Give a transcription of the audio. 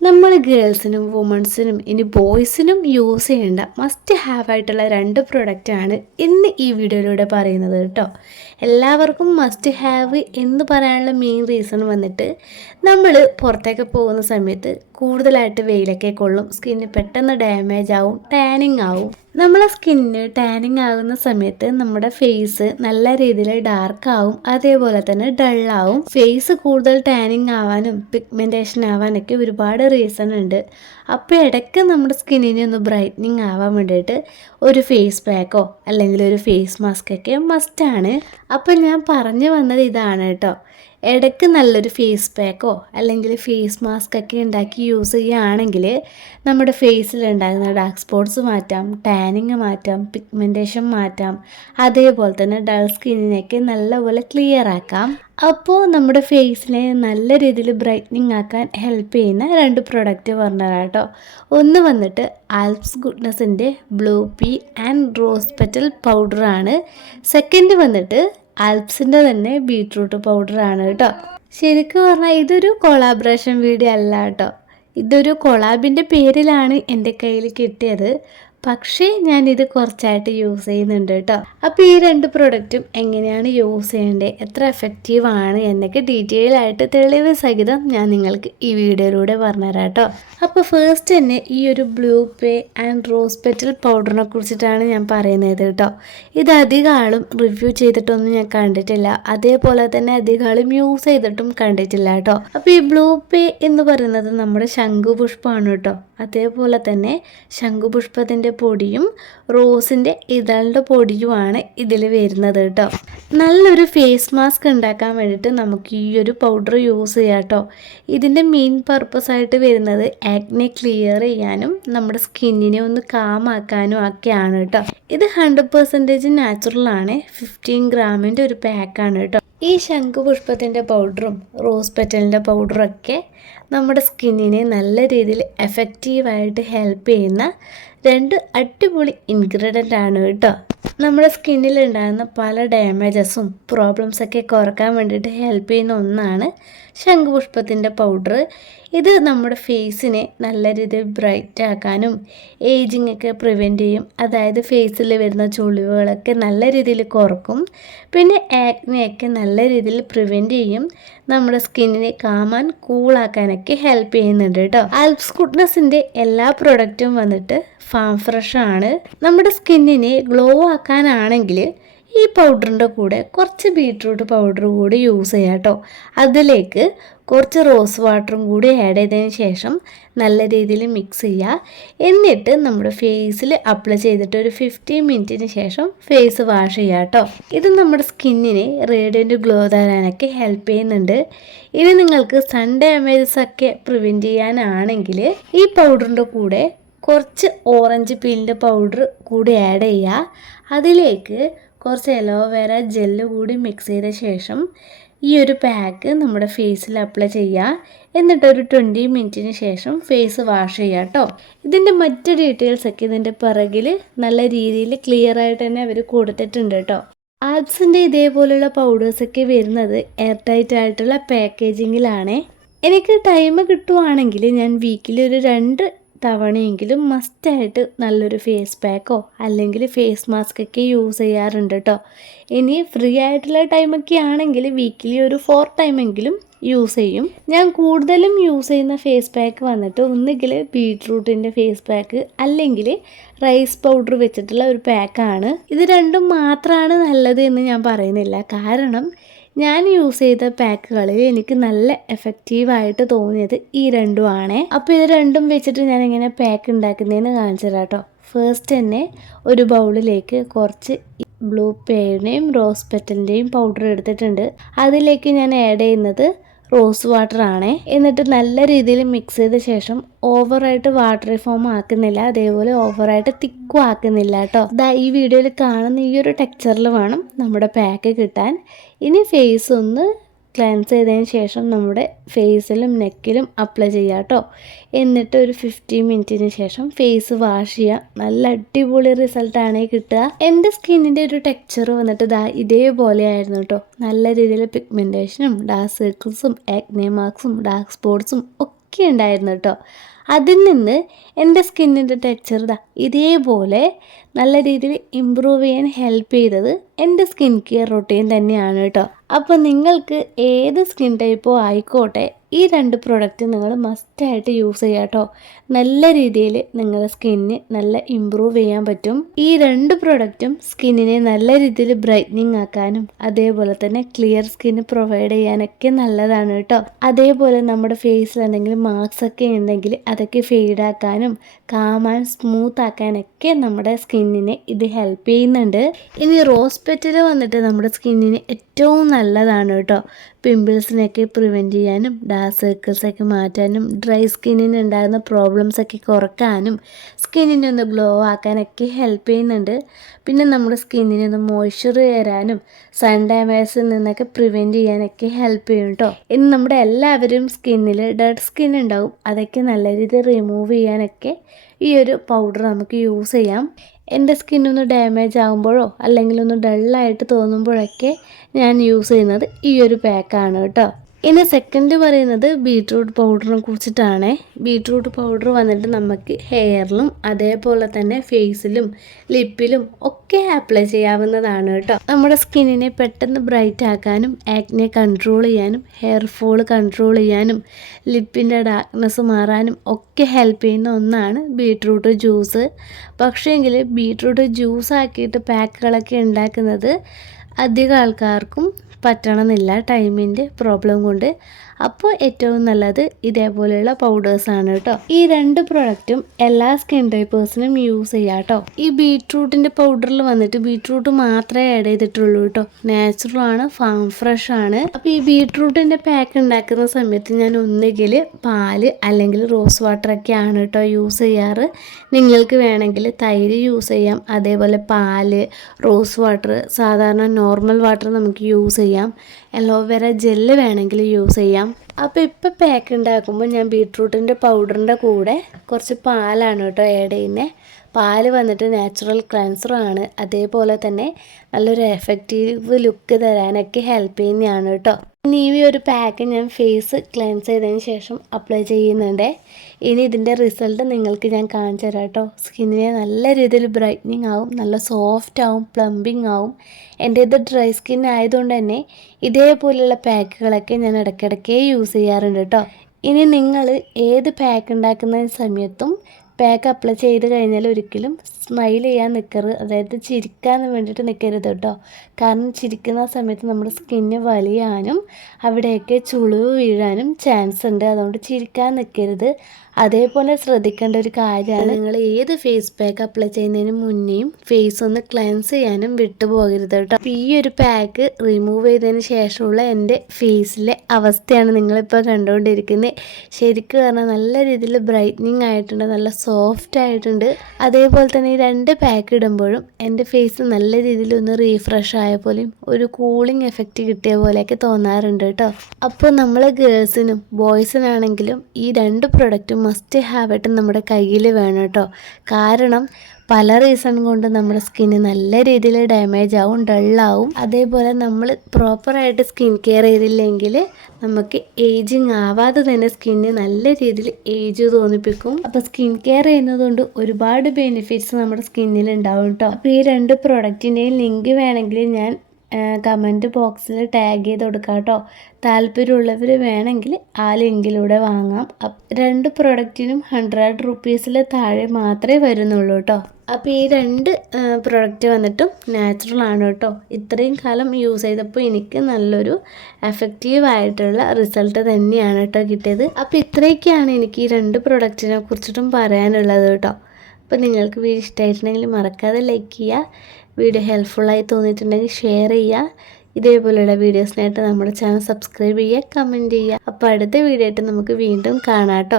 നമ്മൾ ഗേൾസിനും വുമൺസിനും ഇനി ബോയ്സിനും യൂസ് ചെയ്യേണ്ട മസ്റ്റ് ഹാവ് ആയിട്ടുള്ള രണ്ട് പ്രൊഡക്റ്റാണ് ഇന്ന് ഈ വീഡിയോയിലൂടെ പറയുന്നത് കേട്ടോ. എല്ലാവർക്കും മസ്റ്റ് ഹാവ് എന്ന് പറയാനുള്ള മെയിൻ റീസൺ വന്നിട്ട് നമ്മൾ പുറത്തേക്ക് പോകുന്ന സമയത്ത് കൂടുതലായിട്ട് വെയിലൊക്കെ കൊള്ളും. സ്കിന്ന് പെട്ടെന്ന് ഡാമേജ് ആവും ടാനിങ് ആവും. നമ്മളെ സ്കിന്ന് ടാനിങ് ആകുന്ന സമയത്ത് നമ്മുടെ ഫേസ് നല്ല രീതിയിൽ ഡാർക്ക് ആവും അതേപോലെ തന്നെ ഡൾ ആവും. ഫേസ് കൂടുതൽ ടാനിങ് ആവാനും പിഗ്മെന്റേഷൻ ആവാനൊക്കെ ഒരുപാട് റീസൺ ഉണ്ട്. അപ്പോൾ ഇടയ്ക്ക് നമ്മുടെ സ്കിന്നിനെ ഒന്ന് ബ്രൈറ്റനിങ് ആവാൻ വേണ്ടിയിട്ട് ഒരു ഫേസ് പാക്കോ അല്ലെങ്കിൽ ഒരു ഫേസ് മാസ്ക് ഒക്കെ മസ്റ്റാണ് അപ്പോൾ ഞാൻ പറഞ്ഞു വന്നത് ഇതാണ് കേട്ടോ. ഇടയ്ക്ക് നല്ലൊരു ഫേസ് പാക്കോ അല്ലെങ്കിൽ ഫേസ് മാസ്ക് ഒക്കെ ഉണ്ടാക്കി യൂസ് ചെയ്യുകയാണെങ്കിൽ നമ്മുടെ ഫേസിൽ ഉണ്ടാകുന്ന ഡാർക്ക് സ്പോട്ട്സ് മാറ്റാം ടാനിങ് മാറ്റാം പിഗ്മെന്റേഷൻ മാറ്റാം അതേപോലെ തന്നെ ഡൾ സ്കിന്നിനെയൊക്കെ നല്ലപോലെ ക്ലിയർ ആക്കാം. അപ്പോൾ നമ്മുടെ ഫേസിനെ നല്ല രീതിയിൽ ബ്രൈറ്റനിങ് ആക്കാൻ ഹെൽപ്പ് ചെയ്യുന്ന രണ്ട് പ്രൊഡക്റ്റ് പറഞ്ഞുതരാം കേട്ടോ. ഒന്ന് വന്നിട്ട് Alps ഗുഡ്നസിന്റെ blue pea and rose petal പൗഡറാണ് സെക്കൻഡ് വന്നിട്ട് ആൽപ്സിന്റെ തന്നെ ബീട്രൂട്ട് പൗഡറാണ് കേട്ടോ. ശരിക്കും പറഞ്ഞാൽ ഇതൊരു കൊളാബറേഷൻ വീഡിയോ അല്ല കേട്ടോ. ഇതൊരു കൊളാബിന്റെ പേരിലാണ് എന്റെ കയ്യിൽ കിട്ടിയത്. പക്ഷേ ഞാനിത് കുറച്ചായിട്ട് യൂസ് ചെയ്യുന്നുണ്ട് കേട്ടോ അപ്പോൾ ഈ രണ്ട് പ്രൊഡക്റ്റും എങ്ങനെയാണ് യൂസ് ചെയ്യേണ്ടത്? എത്ര എഫക്റ്റീവ് ആണ്? എന്നൊക്കെ ഡീറ്റെയിൽ ആയിട്ട് തെളിവ് സഹിതം ഞാൻ നിങ്ങൾക്ക് ഈ വീഡിയോയിലൂടെ പറഞ്ഞുതരാം കേട്ടോ അപ്പോൾ ഫസ്റ്റ് തന്നെ ഈ ഒരു blue pea and rose petal പൗഡറിനെ കുറിച്ചിട്ടാണ് ഞാൻ പറയുന്നത് കേട്ടോ ഇത് അധികം ആളും റിവ്യൂ ചെയ്തിട്ടൊന്നും ഞാൻ കണ്ടിട്ടില്ല. അതേപോലെ തന്നെ അധികം ആളും യൂസ് ചെയ്തിട്ടും കണ്ടിട്ടില്ല കേട്ടോ അപ്പോൾ ഈ ബ്ലൂ പേ എന്ന് പറയുന്നത് നമ്മുടെ ശംഖുപുഷ്പമാണ് കേട്ടോ അതേപോലെ തന്നെ ശംഖുപുഷ്പത്തിന്റെ പൊടിയും റോസിന്റെ ഇതളുടെ പൊടിയുമാണ് ഇതിൽ വരുന്നത് കേട്ടോ. നല്ലൊരു ഫേസ് മാസ്ക് ഉണ്ടാക്കാൻ വേണ്ടിയിട്ട് നമുക്ക് ഈ ഒരു പൗഡർ യൂസ് ചെയ്യാം കേട്ടോ. ഇതിന്റെ മെയിൻ പർപ്പസ് ആയിട്ട് വരുന്നത് ആക്നെ ക്ലിയർ ചെയ്യാനും നമ്മുടെ സ്കിന്നിനെ ഒന്ന് കാമാക്കാനും ഒക്കെയാണ് കേട്ടോ. ഇത് ഹൺഡ്രഡ് പെർസെന്റേജ് നാച്ചുറലാണ് ഫിഫ്റ്റീൻ ഗ്രാമിന്റെ ഒരു പാക്കാണ് കേട്ടോ. ഈ ശംഖുപുഷ്പത്തിന്റെ പൗഡറും റോസ് പെറ്റലിന്റെ പൗഡറും ഒക്കെ നമ്മുടെ സ്കിന്നിനെ നല്ല രീതിയിൽ എഫക്റ്റീവായിട്ട് ഹെൽപ്പ് ചെയ്യുന്ന രണ്ട് അടിപൊളി ഇൻഗ്രീഡിയന്റ് ആണ് കേട്ടോ. നമ്മുടെ സ്കിന്നിൽ ഉണ്ടാകുന്ന പല ഡാമേജസും പ്രോബ്ലംസൊക്കെ കുറയ്ക്കാൻ വേണ്ടിയിട്ട് ഹെൽപ്പ് ചെയ്യുന്ന ഒന്നാണ് ശംഖുപുഷ്പത്തിന്റെ പൗഡർ ഇത് നമ്മുടെ ഫേസിനെ നല്ല രീതിയിൽ ബ്രൈറ്റ് ആക്കാനും ഏജിങ് ഒക്കെ പ്രിവെന്റ് ചെയ്യും. അതായത് ഫേസിൽ വരുന്ന ചുളിവുകളൊക്കെ നല്ല രീതിയിൽ കുറക്കും. പിന്നെ ആക്നെയൊക്കെ നല്ല രീതിയിൽ പ്രിവെന്റ് ചെയ്യും. നമ്മുടെ സ്കിന്നിനെ കാമാൻ കൂളാക്കാനൊക്കെ ഹെൽപ്പ് ചെയ്യുന്നുണ്ട് കേട്ടോ. ആൽപ്സ് ഗുഡ്നസിന്റെ എല്ലാ പ്രൊഡക്റ്റും വന്നിട്ട് ഫാം ആണ്. നമ്മുടെ സ്കിന്നിനെ ഗ്ലോ ആക്കാനാണെങ്കിൽ ഈ പൗഡറിന്റെ കൂടെ കുറച്ച് ബീട്രൂട്ട് പൗഡർ കൂടി യൂസ് ചെയ്യാം കേട്ടോ. അതിലേക്ക് കുറച്ച് റോസ് വാട്ടറും കൂടി ആഡ് ചെയ്തതിന് ശേഷം നല്ല രീതിയിൽ മിക്സ് ചെയ്യുക. എന്നിട്ട് നമ്മുടെ ഫേസിൽ അപ്ലൈ ചെയ്തിട്ട് ഒരു ഫിഫ്റ്റീൻ മിനിറ്റിന് ശേഷം ഫേസ് വാഷ് ചെയ്യുക കേട്ടോ. ഇത് നമ്മുടെ സ്കിന്നിനെ റേഡിയന്റ് ഗ്ലോ തരാനൊക്കെ ഹെൽപ്പ് ചെയ്യുന്നുണ്ട്. ഇനി നിങ്ങൾക്ക് സൺ ഡാമേജസ് ഒക്കെ പ്രിവെന്റ് ചെയ്യാനാണെങ്കിൽ ഈ പൗഡറിന്റെ കൂടെ കുറച്ച് ഓറഞ്ച് പീലിന്റെ പൗഡർ കൂടി ആഡ് ചെയ്യുക അതിലേക്ക് കുറച്ച് എലോവേര ജെല്ല് കൂടി മിക്സ് ചെയ്ത ശേഷം ഈ ഒരു പാക്ക് നമ്മുടെ ഫേസിൽ അപ്ലൈ ചെയ്യുക എന്നിട്ടൊരു ട്വന്റി മിനിറ്റിന് ശേഷം ഫേസ് വാഷ് ചെയ്യുക കേട്ടോ ഇതിന്റെ മറ്റ് ഡീറ്റെയിൽസൊക്കെ ഇതിന്റെ പിറകിൽ നല്ല രീതിയിൽ ക്ലിയർ ആയിട്ട് തന്നെ അവർ കൊടുത്തിട്ടുണ്ട് കേട്ടോ ആപ്സിന്റെ ഇതേപോലെയുള്ള പൗഡേഴ്സൊക്കെ വരുന്നത് എയർ ടൈറ്റ് ആയിട്ടുള്ള പാക്കേജിങ്ങിലാണ് എനിക്ക് ടൈം കിട്ടുവാണെങ്കിൽ ഞാൻ വീക്കിൽ ഒരു രണ്ട് തവണയെങ്കിലും മസ്റ്റായിട്ട് നല്ലൊരു ഫേസ് പാക്കോ അല്ലെങ്കിൽ ഫേസ് മാസ്ക് ഒക്കെ യൂസ് ചെയ്യാറുണ്ട് കേട്ടോ ഇനി ഫ്രീ ആയിട്ടുള്ള ടൈമൊക്കെ ആണെങ്കിൽ വീക്കിലി ഒരു ഫോർ ടൈമെങ്കിലും യൂസ് ചെയ്യും. ഞാൻ കൂടുതലും യൂസ് ചെയ്യുന്ന ഫേസ് പാക്ക് വന്നിട്ട് ഒന്നുകിൽ ബീട്രൂട്ടിന്റെ ഫേസ് പാക്ക് അല്ലെങ്കിൽ റൈസ് പൗഡർ വെച്ചിട്ടുള്ള ഒരു പാക്കാണ് ഇത് രണ്ടും മാത്രമാണ് നല്ലത് എന്ന് ഞാൻ പറയുന്നില്ല. കാരണം ഞാൻ യൂസ് ചെയ്ത പാക്കുകളിൽ എനിക്ക് നല്ല എഫക്റ്റീവായിട്ട് തോന്നിയത് ഈ രണ്ടുമാണ് അപ്പോൾ ഇത് രണ്ടും വെച്ചിട്ട് ഞാൻ എങ്ങനെ പാക്ക് ഉണ്ടാക്കുന്നതെന്ന് കാണിച്ചു തരാം കേട്ടോ ഫസ്റ്റ് തന്നെ ഒരു ബൗളിലേക്ക് കുറച്ച് ബ്ലൂ പേയുടെയും റോസ് പെറ്റലിന്റെയും പൗഡർ എടുത്തിട്ടുണ്ട്. അതിലേക്ക് ഞാൻ ആഡ് ചെയ്യുന്നത് റോസ് വാട്ടർ ആണ്. എന്നിട്ട് നല്ല രീതിയിൽ മിക്സ് ചെയ്ത ശേഷം ഓവറായിട്ട് വാട്ടർ ഫോം ആക്കുന്നില്ല. അതേപോലെ ഓവറായിട്ട് തിക്കും ആക്കുന്നില്ല കേട്ടോ ദാ ഈ വീഡിയോയിൽ കാണുന്ന ഈ ഒരു ടെക്സ്ചറിൽ വേണം നമ്മുടെ പാക്ക് കിട്ടാൻ. ഇനി ഫേസ് ഒന്ന് ക്ലെൻസ് ചെയ്തതിന് ശേഷം നമ്മുടെ ഫേസിലും നെക്കിലും അപ്ലൈ ചെയ്യുക കേട്ടോ എന്നിട്ട് ഒരു ഫിഫ്റ്റി മിനിറ്റിന് ശേഷം ഫേസ് വാഷ് ചെയ്യുക. നല്ല അടിപൊളി റിസൾട്ടാണ് കിട്ടുക. എന്റെ സ്കിന്നിന്റെ ഒരു ടെക്സ്ചർ വന്നിട്ട് ഇതാ ഇതേപോലെ ആയിരുന്നു കേട്ടോ നല്ല രീതിയിൽ പിഗ്മെന്റേഷനും ഡാർക്ക് സർക്കിൾസും ആക്നെ മാർക്സും ഡാർക്ക് സ്പോട്ട്സും ഒക്കെ ഉണ്ടായിരുന്നു കേട്ടോ അതിൽ നിന്ന് എന്റെ സ്കിന്നിന്റെ ടെക്സ്ചർ ഇതാ ഇതേപോലെ നല്ല രീതിയിൽ ഇമ്പ്രൂവ് ചെയ്യാൻ ഹെൽപ്പ് ചെയ്തത് എന്റെ സ്കിൻ കെയർ റൊട്ടീൻ തന്നെയാണ് കേട്ടോ. അപ്പോൾ നിങ്ങൾക്ക് ഏത് സ്കിൻ ടൈപ്പോ ആയിക്കോട്ടെ ഈ രണ്ട് പ്രൊഡക്റ്റ് നിങ്ങൾ മസ്റ്റായിട്ട് യൂസ് ചെയ്യുക കേട്ടോ നല്ല രീതിയിൽ നിങ്ങളുടെ സ്കിന്നിന് നല്ല ഇമ്പ്രൂവ് ചെയ്യാൻ പറ്റും. ഈ രണ്ട് പ്രൊഡക്റ്റും സ്കിന്നിനെ നല്ല രീതിയിൽ ബ്രൈറ്റനിങ് ആക്കാനും അതേപോലെ തന്നെ ക്ലിയർ സ്കിന്ന് പ്രൊവൈഡ് ചെയ്യാനൊക്കെ നല്ലതാണ് കേട്ടോ അതേപോലെ നമ്മുടെ ഫേസിൽ എന്തെങ്കിലും മാർക്സ് ഒക്കെ ഉണ്ടെങ്കിൽ അതൊക്കെ ഫെയ്ഡ് ആക്കാനും കാമാൻ സ്മൂത്ത് ആക്കാനൊക്കെ നമ്മുടെ സ്കിന്നിനെ ഇത് ഹെൽപ്പ് ചെയ്യുന്നുണ്ട്. ഇനി റോസ് പെറ്റൽ വന്നിട്ട് നമ്മുടെ സ്കിന്നിന് ഏറ്റവും നല്ലതാണ് കേട്ടോ. പിമ്പിൾസിനെയൊക്കെ പ്രിവെന്റ് ചെയ്യാനും ഡാർക്ക് സർക്കിൾസൊക്കെ മാറ്റാനും ഡ്രൈ സ്കിന്നിന് ഉണ്ടാകുന്ന പ്രോബ്ലംസൊക്കെ കുറക്കാനും സ്കിന്നിനെ ഒന്ന് ഗ്ലോ ആക്കാനൊക്കെ ഹെൽപ്പ് ചെയ്യുന്നുണ്ട്. പിന്നെ നമ്മുടെ സ്കിന്നിനെ ഒന്ന് മോയ്സ്ചർ തരാനും സൺ ഡാമേജിൽ നിന്നൊക്കെ പ്രിവെന്റ് ചെയ്യാനൊക്കെ ഹെൽപ്പ് ചെയ്യും കേട്ടോ. ഇനി നമ്മുടെ എല്ലാവരും സ്കിന്നിൽ ഡെഡ് സ്കിൻ ഉണ്ടാവും. അതൊക്കെ നല്ല രീതിയിൽ റിമൂവ് ചെയ്യാനൊക്കെ ഈ ഒരു പൗഡർ നമുക്ക് യൂസ് ചെയ്യാം. എന്റെ സ്കിന്നൊന്ന് ഡാമേജ് ആകുമ്പോഴോ അല്ലെങ്കിൽ ഒന്ന് ഡള്ളായിട്ട് തോന്നുമ്പോഴൊക്കെ ഞാൻ യൂസ് ചെയ്യുന്നത് ഈ ഒരു പാക്കാണ് കേട്ടോ. ഇനി സെക്കൻഡ് പറയുന്നത് ബീട്രൂട്ട് പൗഡറിനെ കുറിച്ചിട്ടാണ്. ബീട്രൂട്ട് പൗഡർ വന്നിട്ട് നമുക്ക് ഹെയറിലും അതേപോലെ തന്നെ ഫേസിലും ലിപ്പിലും ഒക്കെ അപ്ലൈ ചെയ്യാവുന്നതാണ് കേട്ടോ. നമ്മുടെ സ്കിന്നിനെ പെട്ടെന്ന് ബ്രൈറ്റ് ആക്കാനും ആക്നെ കൺട്രോൾ ചെയ്യാനും ഹെയർ ഫോൾ കൺട്രോൾ ചെയ്യാനും ലിപ്പിന്റെ ഡാർക്ക്നെസ് മാറാനും ഒക്കെ ഹെൽപ്പ് ചെയ്യുന്ന ഒന്നാണ് ബീട്രൂട്ട് ജ്യൂസ് പക്ഷേങ്കിൽ ബീട്രൂട്ട് ജ്യൂസ് ആക്കിയിട്ട് പാക്കുകളൊക്കെ ഉണ്ടാക്കുന്നത് അധികം ആൾക്കാർക്കും പറ്റണമെന്നില്ല. ടൈമിന്റെ പ്രോബ്ലം കൊണ്ട്. അപ്പോൾ ഏറ്റവും നല്ലത് ഇതേപോലെയുള്ള പൗഡേഴ്സാണ് കേട്ടോ. ഈ രണ്ട് പ്രൊഡക്റ്റും എല്ലാ സ്കിൻ ടൈപ്പേഴ്സിനും യൂസ് ചെയ്യാം കേട്ടോ. ഈ ബീട്രൂട്ടിന്റെ പൗഡറിൽ വന്നിട്ട് ബീട്രൂട്ട് മാത്രമേ ആഡ് ചെയ്തിട്ടുള്ളൂ കേട്ടോ. നാച്ചുറൽ ആണ് ഫാം ഫ്രഷ് ആണ്. അപ്പോൾ ഈ ബീട്രൂട്ടിന്റെ പാക്ക് ഉണ്ടാക്കുന്ന സമയത്ത് ഞാൻ ഒന്നുകിൽ പാൽ അല്ലെങ്കിൽ റോസ് വാട്ടർ ആണ് കേട്ടോ യൂസ് ചെയ്യാറ്. നിങ്ങൾക്ക് വേണമെങ്കിൽ തൈര് യൂസ് ചെയ്യാം. അതേപോലെ പാൽ റോസ് വാട്ടർ സാധാരണ നോർമൽ വാട്ടർ നമുക്ക് യൂസ് ചെയ്യാം. അലോവേര ജെല്ല് വേണമെങ്കിൽ യൂസ് ചെയ്യാം. അപ്പോൾ ഇപ്പോൾ പാക്ക് ഉണ്ടാക്കുമ്പോൾ ഞാൻ ബീട്രൂട്ടിന്റെ പൗഡറിന്റെ കൂടെ കുറച്ച് പാലാണ് കേട്ടോ ആഡ് ചെയ്യുന്നത് പാൽ വന്നിട്ട് നാച്ചുറൽ ക്ലൻസറാണ് അതേപോലെ തന്നെ നല്ലൊരു എഫക്റ്റീവ് ലുക്ക് തരാനൊക്കെ ഹെൽപ്പ് ചെയ്യുന്നതാണ് കേട്ടോ. ഇനി ഈ ഒരു പാക്ക് ഞാൻ ഫേസ് ക്ലെൻസ് ചെയ്തതിന് ശേഷം അപ്ലൈ ചെയ്യുന്നുണ്ട്. ഇനി ഇതിന്റെ റിസൾട്ട് നിങ്ങൾക്ക് ഞാൻ കാണിച്ചു തരാം കേട്ടോ. സ്കിന്നിനെ നല്ല രീതിയിൽ ബ്രൈറ്റനിങ് ആവും നല്ല സോഫ്റ്റ് ആവും പ്ലംബിങ് ആവും. എന്റെ ഇത് ഡ്രൈ സ്കിൻ ആയതുകൊണ്ട് തന്നെ ഇതേപോലെയുള്ള പാക്കുകളൊക്കെ ഞാൻ ഇടയ്ക്കിടയ്ക്ക് യൂസ് ചെയ്യാറുണ്ട് കേട്ടോ. ഇനി നിങ്ങൾ ഏത് പാക്ക് ഉണ്ടാക്കുന്ന സമയത്തും പാക്ക് അപ്ലൈ ചെയ്ത് കഴിഞ്ഞാൽ ഒരിക്കലും സ്മൈൽ ചെയ്യാൻ നിൽക്കരുത് അതായത് ചിരിക്കാൻ വേണ്ടിയിട്ട് നിൽക്കരുത് കേട്ടോ കാരണം ചിരിക്കുന്ന സമയത്ത് നമ്മുടെ സ്കിന്ന് വലിയാനും അവിടെയൊക്കെ ചുളിവ് വീഴാനും ചാൻസ് ഉണ്ട്. അതുകൊണ്ട് ചിരിക്കാൻ നിൽക്കരുത് അതേപോലെ ശ്രദ്ധിക്കേണ്ട ഒരു കാര്യമാണ്. നിങ്ങൾ ഏത് ഫേസ് പാക്ക് അപ്ലൈ ചെയ്യുന്നതിന് മുന്നേയും ഫേസ് ഒന്ന് ക്ലെൻസ് ചെയ്യാനും വിട്ടുപോകരുത് കേട്ടോ. അപ്പോൾ ഈ ഒരു പാക്ക് റിമൂവ് ചെയ്തതിന് ശേഷമുള്ള എന്റെ ഫേസിലെ അവസ്ഥയാണ് നിങ്ങളിപ്പോൾ കണ്ടുകൊണ്ടിരിക്കുന്നത്. ശരിക്കും പറഞ്ഞാൽ നല്ല രീതിയിൽ ബ്രൈറ്റനിങ് ആയിട്ടുണ്ട് നല്ല സോഫ്റ്റ് ആയിട്ടുണ്ട്. അതേപോലെ തന്നെ ഈ രണ്ട് പാക്ക് ഇടുമ്പോഴും എന്റെ ഫേസ് നല്ല രീതിയിൽ ഒന്ന് റീഫ്രഷ് ആയ പോലെയും ഒരു കൂളിംഗ് എഫക്റ്റ് കിട്ടിയ പോലെയൊക്കെ തോന്നാറുണ്ട് കേട്ടോ. അപ്പോൾ നമ്മൾ ഗേൾസിനും ബോയ്സിനാണെങ്കിലും ഈ രണ്ട് പ്രൊഡക്റ്റും മസ്റ്റ് ഹാവ് ആയിട്ട് നമ്മുടെ കയ്യിൽ വേണം കേട്ടോ. കാരണം പല റീസൺ കൊണ്ട് നമ്മുടെ സ്കിന്ന് നല്ല രീതിയിൽ ഡാമേജ് ആവും ഡള്ളാവും അതേപോലെ നമ്മൾ പ്രോപ്പറായിട്ട് സ്കിൻ കെയർ ചെയ്തില്ലെങ്കിൽ നമുക്ക് ഏജിങ് ആവാതെ തന്നെ സ്കിന്ന് നല്ല രീതിയിൽ ഏജ് തോന്നിപ്പിക്കും. അപ്പോൾ സ്കിൻ കെയർ ചെയ്യുന്നതുകൊണ്ട് ഒരുപാട് ബെനിഫിറ്റ്സ് നമ്മുടെ സ്കിന്നിൽ ഉണ്ടാവും കേട്ടോ. അപ്പോൾ ഈ രണ്ട് പ്രൊഡക്റ്റിന്റെയും ലിങ്ക് വേണമെങ്കിൽ ഞാൻ കമന്റ് ബോക്സിൽ ടാഗ് ചെയ്ത് കൊടുക്കാം കേട്ടോ താല്പര്യമുള്ളവർ വേണമെങ്കിൽ ആ ലിങ്കിലൂടെ വാങ്ങാം. രണ്ട് പ്രൊഡക്റ്റിനും ഹൺഡ്രഡ് റുപ്പീസിൽ താഴെ മാത്രമേ വരുന്നുള്ളൂ കേട്ടോ അപ്പോൾ ഈ രണ്ട് പ്രൊഡക്റ്റ് വന്നിട്ടും നാച്ചുറൽ ആണ് കേട്ടോ ഇത്രയും കാലം യൂസ് ചെയ്തപ്പോൾ എനിക്ക് നല്ലൊരു എഫക്റ്റീവ് ആയിട്ടുള്ള റിസൾട്ട് തന്നെയാണ് കേട്ടോ കിട്ടിയത്. അപ്പോൾ ഇത്രയൊക്കെയാണ് എനിക്ക് ഈ രണ്ട് പ്രൊഡക്റ്റിനെ കുറിച്ചിട്ടും പറയാനുള്ളത് കേട്ടോ അപ്പോൾ നിങ്ങൾക്ക് വീഡിയോ ഇഷ്ടമായിട്ടുണ്ടെങ്കിൽ മറക്കാതെ ലൈക്ക് ചെയ്യുക വീഡിയോ ഹെൽപ്ഫുള്ളായി തോന്നിയിട്ടുണ്ടെങ്കിൽ ഷെയർ ചെയ്യുക. ഇതേപോലെയുള്ള വീഡിയോസിനായിട്ട് നമ്മുടെ ചാനൽ സബ്സ്ക്രൈബ് ചെയ്യുക കമന്റ് ചെയ്യുക. അപ്പോൾ അടുത്ത വീഡിയോ ആയിട്ട് നമുക്ക് വീണ്ടും കാണാം കേട്ടോ.